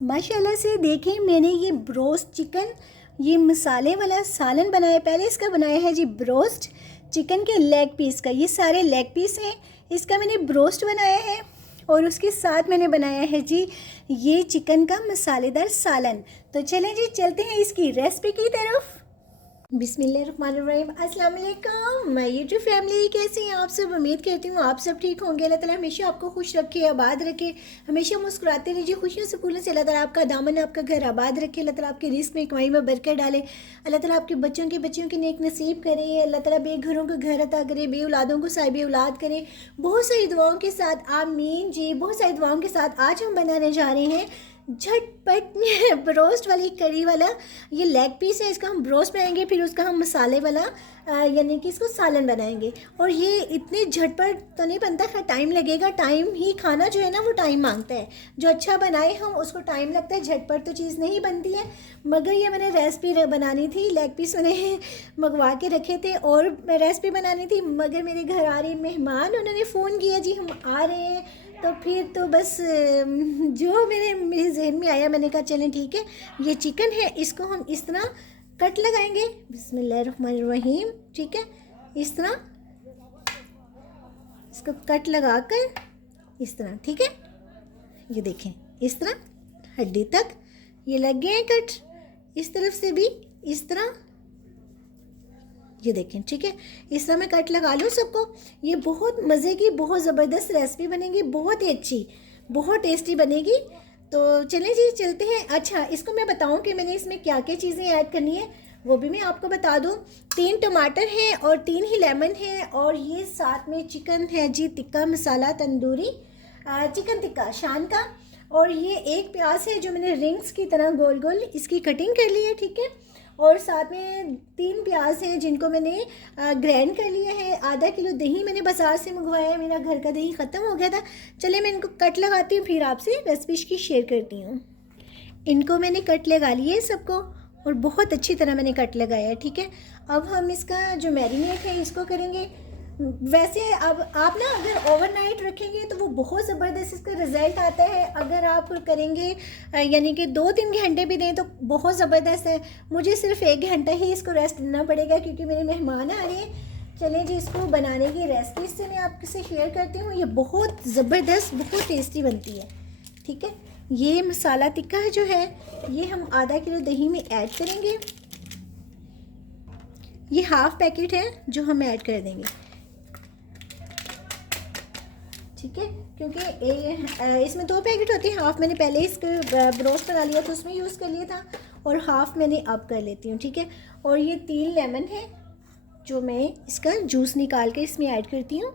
माशाल्लाह से देखें, मैंने ये ब्रोस्ट चिकन, ये मसाले वाला सालन बनाया। पहले इसका बनाया है जी ब्रोस्ट चिकन के लेग पीस का। ये सारे लेग पीस हैं, इसका मैंने ब्रोस्ट बनाया है। और उसके साथ मैंने बनाया है जी ये चिकन का मसालेदार सालन। तो चलें जी, चलते हैं इसकी रेसिपी की तरफ। बिस्मिल्लाहिर्रहमानिर्रहीम। अस्सलाम वालेकुम माय यूट्यूब फैमिली, कैसे हैं आप सब? उम्मीद करती हूँ आप सब ठीक होंगे। अल्लाह ताला हमेशा आपको खुश रखे, आबाद रखे, हमेशा मुस्कुराते रहिए, खुशियों से फूलों से। अल्लाह ताला आपका दामन, आपका घर आबाद रखे। अल्लाह ताला आपके रिस्क में, कमाई में बरकत डाले। अल्लाह ताला आपके बच्चों के नेक नसीब करे। अल्लाह ताला बेघरों को घर अता करे, बे औलादों को साहिब औलाद करे। बहुत सारी दुआओं के साथ आमीन जी। बहुत सारी दुआओं के साथ आज हम बनाने जा रहे हैं झटपट ब्रोस्ट वाली करी वाला। ये लेग पीस है, इसका हम ब्रोस्ट बनाएंगे, फिर उसका हम मसाले वाला यानी कि इसको सालन बनाएंगे। और ये इतने झटपट तो नहीं बनता, खैर टाइम लगेगा। टाइम ही खाना जो है ना वो टाइम मांगता है। जो अच्छा बनाए हम उसको टाइम लगता है, झटपट तो चीज़ नहीं बनती है। मगर ये मैंने रेसिपी बनानी थी, लेग पीस मैंने मंगवा के रखे थे और रेसिपी बनानी थी। मगर मेरे घर आ रहे मेहमान, उन्होंने फ़ोन किया जी हम आ रहे हैं। तो फिर तो बस जो मेरे जहन में आया, मैंने कहा चलें ठीक है। ये चिकन है, इसको हम इस तरह कट लगाएंगे। बिस्मिल्लाहिर्रहमानिर्रहीम। ठीक है, इस तरह इसको कट लगाकर इस तरह, ठीक है। ये देखें, इस तरह हड्डी तक ये लग गए हैं कट। इस तरफ से भी इस तरह, ये देखें, ठीक है। इस तरह मैं कट लगा लूँ सबको। ये बहुत मज़े की, बहुत ज़बरदस्त रेसिपी बनेगी, बहुत ही अच्छी, बहुत टेस्टी बनेगी। तो चलें जी, चलते हैं। अच्छा, इसको मैं बताऊं कि मैंने इसमें क्या क्या चीज़ें ऐड करनी है, वो भी मैं आपको बता दूं। 3 टमाटर हैं और 3 ही लेमन है। और ये साथ में चिकन है जी, टिक्का मसाला तंदूरी चिकन टिक्का शान का। और ये 1 प्याज है जो मैंने रिंग्स की तरह गोल गोल इसकी कटिंग कर ली है, ठीक है। और साथ में 3 प्याज हैं जिनको मैंने ग्राइंड कर लिया है। आधा किलो दही मैंने बाज़ार से मंगवाया है, मेरा घर का दही ख़त्म हो गया था। चले मैं इनको कट लगाती हूँ, फिर आपसे रेसिपी की शेयर करती हूँ। इनको मैंने कट लगा लिए सबको, और बहुत अच्छी तरह मैंने कट लगाया है, ठीक है। अब हम इसका जो मैरिनेट है इसको करेंगे। वैसे अब आप ना अगर ओवरनाइट रखेंगे तो वो बहुत ज़बरदस्त इसका रिज़ल्ट आता है। अगर आप करेंगे यानी कि 2-3 घंटे भी दें तो बहुत ज़बरदस्त है। मुझे सिर्फ 1 घंटा ही इसको रेस्ट देना पड़ेगा क्योंकि मेरे मेहमान आ रहे हैं। चलें जी, इसको बनाने की रेसिपी से मैं आपसे शेयर करती हूँ। ये बहुत ज़बरदस्त, बहुत टेस्टी बनती है, ठीक है। ये मसाला टिक्का जो है ये हम आधा किलो दही में ऐड करेंगे। ये हाफ़ पैकेट है जो हम ऐड कर देंगे, ठीक है। क्योंकि इसमें 2 पैकेट होती है। हाफ़ मैंने पहले इसको ब्रोस्ट बना लिया तो उसमें यूज़ कर लिया था, और हाफ़ मैंने अब कर लेती हूँ, ठीक है। और ये 3 लेमन है जो मैं इसका जूस निकाल के इसमें ऐड करती हूँ।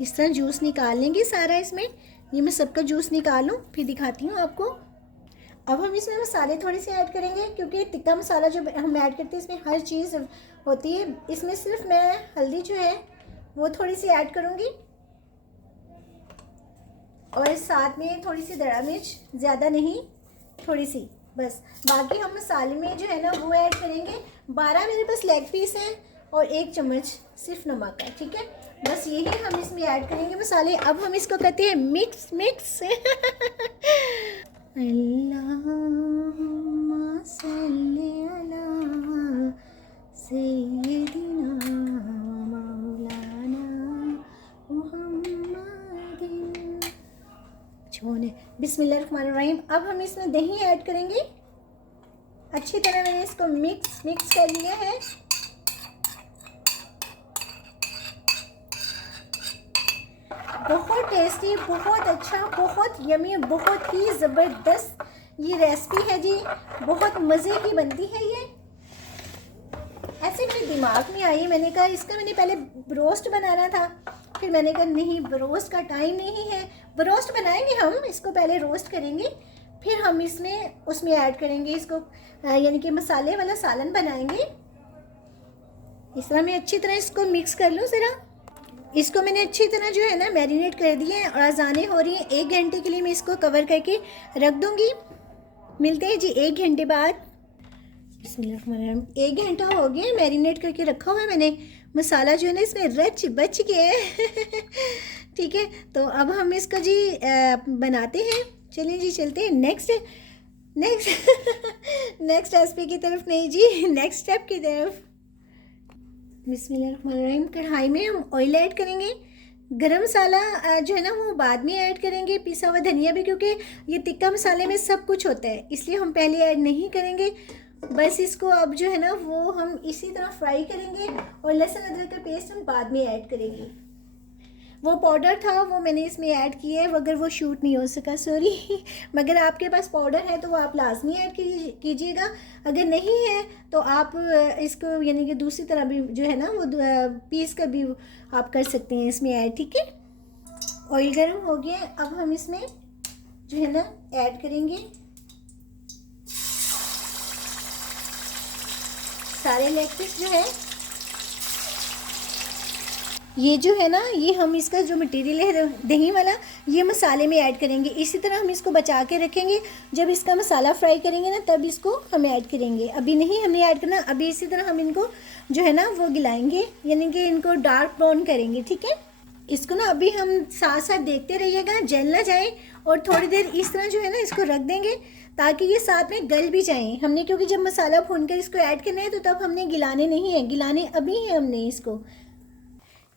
इस तरह जूस निकाल लेंगे सारा इसमें। ये मैं सबका जूस निकालूँ फिर दिखाती हूँ आपको। अब हम इसमें मसाले थोड़े से ऐड करेंगे क्योंकि टिक्का मसाला जो हम ऐड करते हैं इसमें हर चीज़ होती है। इसमें सिर्फ मैं हल्दी जो है वो थोड़ी सी ऐड करूँगी, और साथ में थोड़ी सी दड़ा मिर्च, ज़्यादा नहीं, थोड़ी सी बस। बाकी हम मसाले में जो है ना वो ऐड करेंगे। 12 मेरे पास लेग पीस हैं और 1 चम्मच सिर्फ नमक है, ठीक है। बस यही हम इसमें ऐड करेंगे मसाले। अब हम इसको करते हैं मिक्स मिक्स अल्लाहुम्मा सल्ली अला सय्यिदिना मौलाना मुहम्मदिन। छोने बिस्मिल्लाहिर्रहमानिर्रहीम। अब हम इसमें दही ऐड करेंगे। अच्छी तरह मैंने इसको मिक्स कर लिया है। बहुत टेस्टी, बहुत अच्छा, बहुत यमी, बहुत ही ज़बरदस्त ये रेसिपी है जी। बहुत मज़े की बनती है ये। ऐसे मेरे दिमाग में आई, मैंने कहा इसका मैंने पहले ब्रोस्ट बनाना था, फिर मैंने कहा नहीं, ब्रोस्ट का टाइम नहीं है। ब्रोस्ट बनाएंगे हम, इसको पहले रोस्ट करेंगे, फिर हम इसमें उसमें ऐड करेंगे इसको यानी कि मसाले वाला सालन बनाएंगे। इस तरह मैं अच्छी तरह इसको मिक्स कर लूँ ज़रा। इसको मैंने अच्छी तरह जो है ना मैरिनेट कर दिया है, और अज़ानें हो रही हैं। 1 घंटे के लिए मैं इसको कवर करके रख दूँगी। मिलते हैं जी 1 घंटे बाद। बिस्मिल्लाहिर्रहमानिर्रहीम। 1 घंटा हो गया मैरिनेट करके रखा हुआ है मैंने। मसाला जो है ना इसमें रच बच गया है ठीक है। तो अब हम इसको जी बनाते हैं। चलिए जी चलते हैं नेक्स्ट नेक्स्ट रेसिपी की तरफ नहीं जी, नेक्स्ट स्टेप की तरफ। बिस्मिल्लाहिर्रहमानिर्रहीम। कढ़ाई में हम ऑयल ऐड करेंगे। गरम मसाला जो है ना वो बाद में ऐड करेंगे, पिसा हुआ धनिया भी, क्योंकि ये टिक्का मसाले में सब कुछ होता है, इसलिए हम पहले ऐड नहीं करेंगे। बस इसको अब जो है ना वो हम इसी तरह फ्राई करेंगे, और लहसुन अदरक का पेस्ट हम बाद में ऐड करेंगे। वो पाउडर था वो मैंने इसमें ऐड किया है, अगर वो शूट नहीं हो सका सॉरी मगर आपके पास पाउडर है तो वो आप लाजमी ऐड कीजिएगा। अगर नहीं है तो आप इसको यानी कि दूसरी तरह भी जो है ना वो पीस कर भी आप कर सकते हैं इसमें ऐड। ठीक है, ऑयल गर्म हो गया, अब हम इसमें जो है ना ऐड करेंगे सारे लेग पीस जो है। ये जो है ना ये हम इसका जो मटेरियल है दही वाला ये मसाले में ऐड करेंगे। इसी तरह हम इसको बचा के रखेंगे, जब इसका मसाला फ्राई करेंगे ना तब इसको हम ऐड करेंगे, अभी नहीं हमने ऐड करना। अभी इसी तरह हम इनको जो है ना वो गिलाएंगे, यानी कि इनको डार्क ब्राउन करेंगे। ठीक है, इसको ना अभी हम साथ साथ देखते रहिएगा, जल ना जाए, और थोड़ी देर इस तरह जो है ना इसको रख देंगे ताकि ये साथ में गल भी जाएँ हमने, क्योंकि जब मसाला भूनकर इसको ऐड करना है तो तब हमने गिलाने नहीं है, गिलाने अभी है हमने इसको।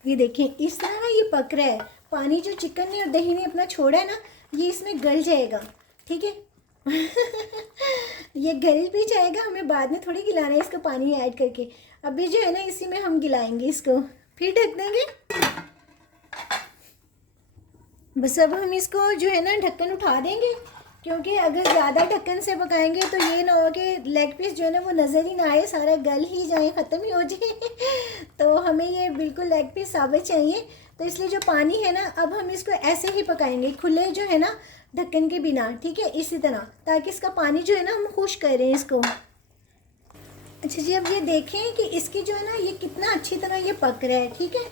ये देखें इस तरह ना ये पक रहा है, पानी जो चिकन ने और दही ने अपना छोड़ा है ना ये इसमें गल जाएगा। ठीक है ये गल भी जाएगा, हमें बाद में थोड़ी गिलाना है इसको पानी ऐड करके, अभी जो है ना इसी में हम गिलाएंगे इसको, फिर ढक देंगे। बस अब हम इसको जो है ना ढक्कन उठा देंगे, क्योंकि अगर ज़्यादा ढक्कन से पकाएंगे तो ये ना हो कि लेग पीस जो है ना वो नज़र ही ना आए, सारा गल ही जाए, ख़त्म ही हो जाए तो हमें ये बिल्कुल लेग पीस साबित चाहिए। तो इसलिए जो पानी है ना अब हम इसको ऐसे ही पकाएंगे, खुले जो है ना ढक्कन के बिना। ठीक है, इसी तरह, ताकि इसका पानी जो है ना हम खुश करें इसको। अच्छा जी, अब ये देखें कि इसकी जो है ना ये कितना अच्छी तरह ये पक रहा है। ठीक है,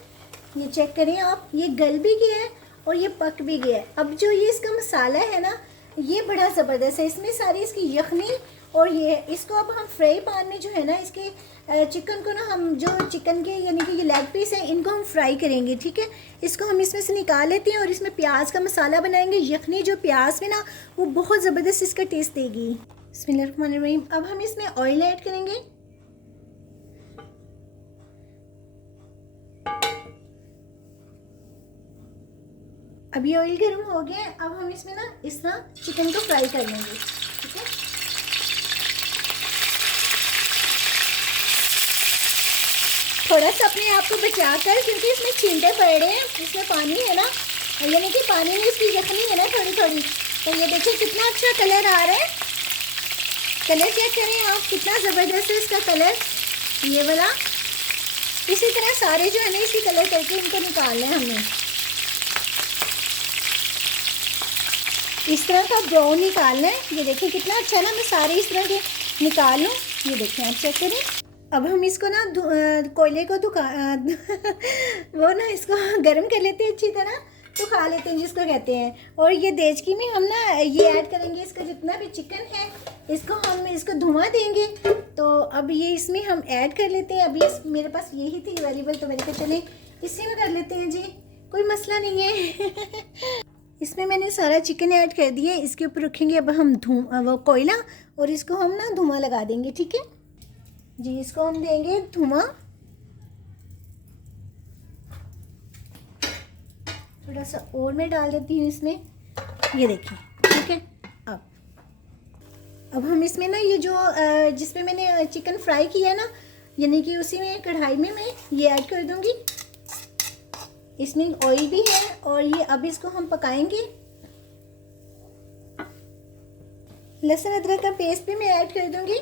ये चेक करें आप, ये गल भी गया है और ये पक भी गया है। अब जो ये इसका मसाला है ना ये बड़ा ज़बरदस्त है, इसमें सारी इसकी यखनी, और ये इसको अब हम फ्राई पैन में जो है ना इसके चिकन को ना हम जो चिकन के यानी कि ये लेग पीस है इनको हम फ्राई करेंगे। ठीक है, इसको हम इसमें से निकाल लेते हैं और इसमें प्याज का मसाला बनाएंगे। यखनी जो प्याज में ना वो बहुत ज़बरदस्त इसका टेस्ट देगी। बिस्मिल्लाहिर्रहमानिर्रहीम। अब हम इसमें ऑयल ऐड करेंगे। अब ये ऑयल गर्म हो गया, अब हम इसमें ना इस तरह चिकन को फ्राई कर लेंगे। ठीक है, थोड़ा सा अपने आप को बचा कर, क्योंकि इसमें छींटे पड़ रहे हैं, इसमें पानी है ना, यानी कि पानी में इसकी यखनी है ना थोड़ी थोड़ी। तो ये देखिए कितना अच्छा कलर आ रहा है, कलर चेक करें आप, कितना ज़बरदस्त है इसका कलर ये वाला। इसी तरह सारे जो है ना इसी कलर करके इनको निकालना है हमने, इस तरह का ब्राउन निकालना है। ये देखिए कितना अच्छा है ना, मैं सारे इस तरह के निकाल लूँ। ये देखें आप चेक करें। अब हम इसको ना कोयले को वो ना इसको गर्म कर लेते हैं अच्छी तरह, तो खा लेते हैं जिसको कहते हैं। और ये देचकी में हम ना ये ऐड करेंगे, इसका जितना भी चिकन है इसको हम इसको धुआं देंगे। तो अब ये इसमें हम ऐड कर लेते हैं। अभी मेरे पास यही थी अवेलेबल, तो मैंने कहा चले इसी में कर लेते हैं जी, कोई मसला नहीं है इसमें मैंने सारा चिकन ऐड कर दिया, इसके ऊपर रखेंगे अब हम वो कोयला, और इसको हम ना धुआं लगा देंगे। ठीक है जी, इसको हम देंगे धुआं, थोड़ा सा और मैं डाल देती हूँ इसमें। ये देखिए ठीक है, अब हम इसमें ना ये जो जिसमें मैंने चिकन फ्राई किया ना, यानी कि उसी में कढ़ाई में मैं ये ऐड कर दूँगी। इसमें ऑयल भी है, और ये अब इसको हम पकाएंगे। लहसुन अदरक का पेस्ट भी मैं ऐड कर दूंगी।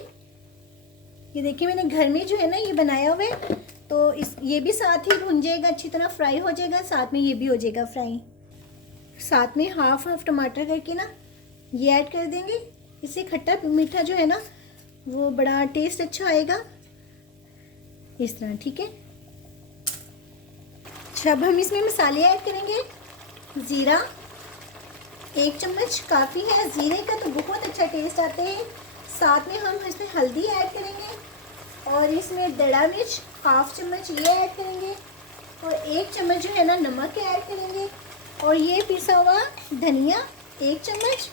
ये देखिए मैंने घर में जो है ना ये बनाया हुआ है, तो ये भी साथ ही भुन जाएगा, अच्छी तरह फ्राई हो जाएगा, साथ में ये भी हो जाएगा फ्राई। साथ में हाफ टमाटर करके ना ये ऐड कर देंगे, इससे खट्टा मीठा जो है ना वो बड़ा टेस्ट अच्छा आएगा इस तरह। ठीक है, अब हम इसमें मसाले ऐड करेंगे। ज़ीरा 1 चम्मच काफ़ी है, ज़ीरे का तो बहुत अच्छा टेस्ट आता है। साथ में हम इसमें हल्दी ऐड करेंगे, और इसमें दड़ा मिर्च हाफ चम्मच ये ऐड करेंगे, और 1 चम्मच जो है ना नमक ऐड करेंगे, और ये पिसा हुआ धनिया 1 चम्मच,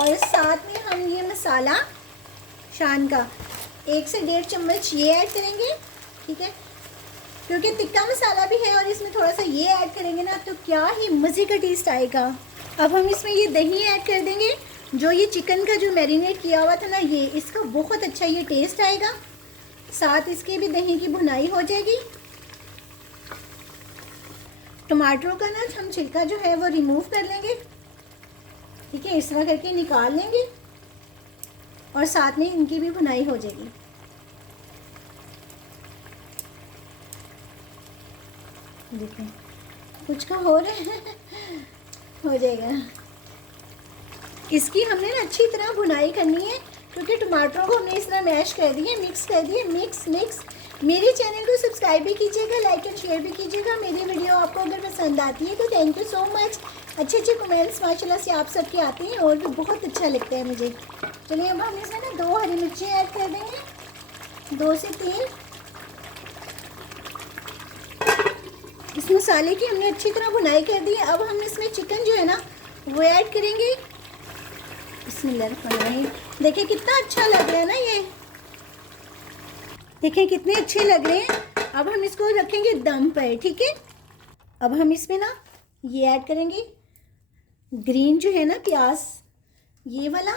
और साथ में हम ये मसाला शान का 1 से 1.5 चम्मच ये ऐड करेंगे, ठीक है, क्योंकि तिक्का मसाला भी है और इसमें थोड़ा सा ये ऐड करेंगे ना तो क्या ही मज़े का टेस्ट आएगा। अब हम इसमें ये दही ऐड कर देंगे, जो ये चिकन का जो मैरिनेट किया हुआ था ना, ये इसका बहुत अच्छा ये टेस्ट आएगा। साथ इसके भी दही की भुनाई हो जाएगी। टमाटरों का ना हम छिलका जो है वो रिमूव कर लेंगे, ठीक है, इस तरह करके निकाल लेंगे और साथ में इनकी भी भुनाई हो जाएगी। देखें कुछ का हो रहा है हो जाएगा। इसकी हमने ना अच्छी तरह भुनाई करनी है, क्योंकि टमाटरों को हमने इस तरह मैश कर दिए, मिक्स कर दिए, मिक्स। मेरे चैनल को सब्सक्राइब भी कीजिएगा, लाइक एंड शेयर भी कीजिएगा। मेरी वीडियो आपको अगर पसंद आती है तो थैंक यू सो मच। अच्छे अच्छे कमेंट्स माशाल्लाह से आप सबके आते हैं और भी बहुत अच्छा लगता है मुझे। चलिए अब हम इसमें ना 2 हरी मिर्ची ऐड कर देंगे, 2 से 3। इस मसाले की हमने अच्छी तरह भुनाई कर दी है। अब हम इसमें चिकन जो है ना वो ऐड करेंगे। बिस्मिल्लाह, देखिए कितना अच्छा लग रहा है ना ये, देखें कितने अच्छे लग रहे हैं। अब हम इसको रखेंगे दम पर, ठीक है। अब हम इसमें ना ये ऐड करेंगे ग्रीन जो है ना प्याज, ये वाला,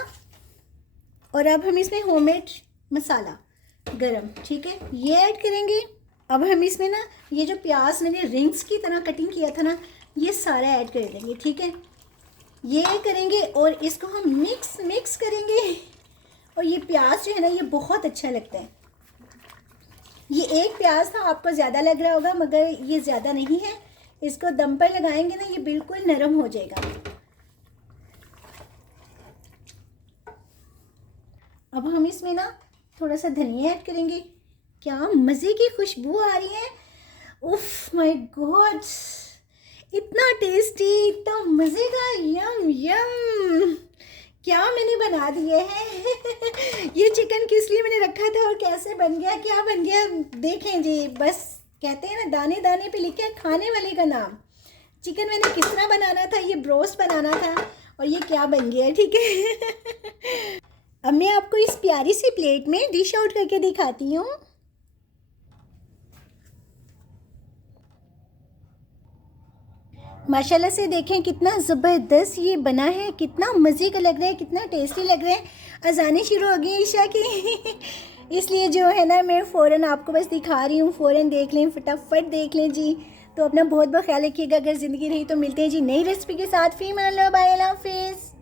और अब हम इसमें होममेड मसाला गरम, ठीक है, ये ऐड करेंगे। अब हम इसमें ना ये जो प्याज मैंने रिंग्स की तरह कटिंग किया था ना, ये सारा ऐड कर देंगे, ठीक है, ये करेंगे और इसको हम मिक्स करेंगे। और ये प्याज जो है ना ये बहुत अच्छा लगता है। ये एक प्याज था, आपको ज़्यादा लग रहा होगा, मगर ये ज़्यादा नहीं है। इसको दम पर लगाएंगे ना ये बिल्कुल नरम हो जाएगा। अब हम इसमें ना थोड़ा सा धनिया ऐड करेंगे। क्या मज़े की खुशबू आ रही है, उफ माय गॉड, इतना टेस्टी, इतना मज़े का, यम यम, क्या मैंने बना दिए हैं ये चिकन किस लिए मैंने रखा था और कैसे बन गया, क्या बन गया, देखें जी। बस कहते हैं ना दाने दाने पे लिखे खाने वाले का नाम। चिकन मैंने किस तरह बनाना था, ये ब्रोस्ट बनाना था और ये क्या बन गया, ठीक है अब मैं आपको इस प्यारी सी प्लेट में डिश आउट करके दिखाती हूँ। माशाल्लाह से देखें कितना ज़बरदस्त ये बना है, कितना मज़े का लग रहा है, कितना टेस्टी लग रहा है। अज़ानें शुरू हो गई ईशा की इसलिए जो है ना मैं फ़ौरन आपको बस दिखा रही हूँ, फ़ौरन देख लें, फटाफट देख लें जी। तो अपना बहुत बहुत ख्याल रखिएगा। अगर ज़िंदगी रही तो मिलते हैं जी नई रेसिपी के साथ। फ़ी अमान अल्लाह, बाय, अल्लाह हाफ़िज़।